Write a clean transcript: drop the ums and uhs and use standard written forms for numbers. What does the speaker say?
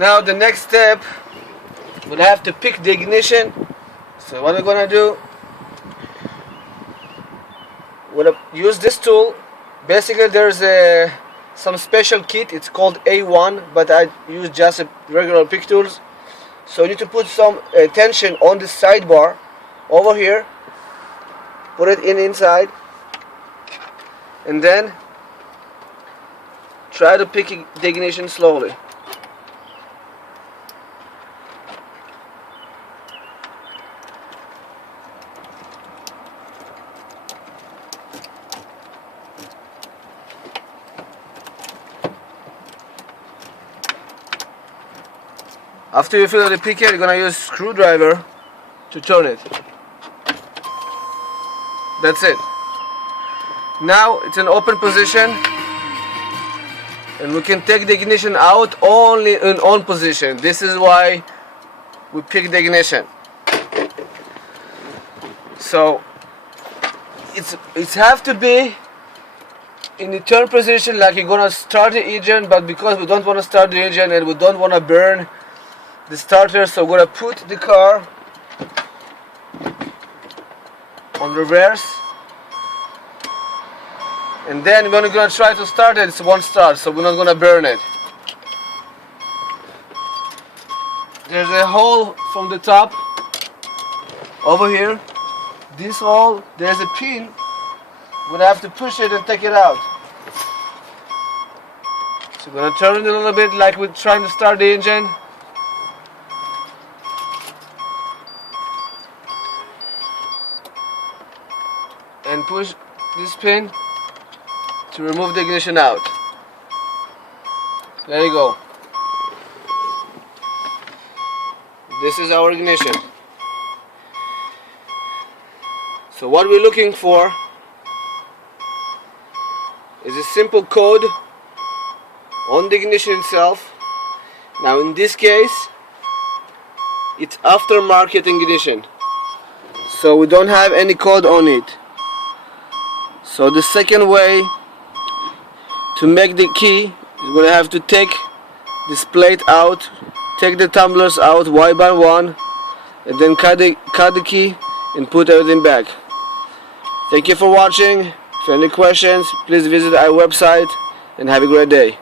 Now the next step, we'll have to pick the ignition. So what we're gonna do, we'll use this tool. Basically there's some special kit, it's called A1, but I use just a regular pick tools. So you need to put some tension on the sidebar over here, put it inside, and then try to pick the ignition slowly. After you feel the picker, you're gonna use screwdriver to turn it. That's it. Now it's in open position, and we can take the ignition out only in on position. This is why we pick the ignition. So it have to be in the turn position, like you're gonna start the engine, but because we don't want to start the engine and we don't want to burn the starter, so we're gonna put the car on reverse, and then when we're gonna try to start it, it's one start, so we're not gonna burn it. There's a hole from the top over here. This hole, there's a pin. We're gonna have to push it and take it out. So we're gonna turn it a little bit like we're trying to start the engine. And push this pin to remove the ignition out. There you go. This is our ignition. So what we're looking for is a simple code on the ignition itself. Now in this case, it's aftermarket ignition, so we don't have any code on it. So the second way to make the key, you're going to have to take this plate out, take the tumblers out one by one, and then cut the key and put everything back. Thank you for watching. If you have any questions, please visit our website, and have a great day.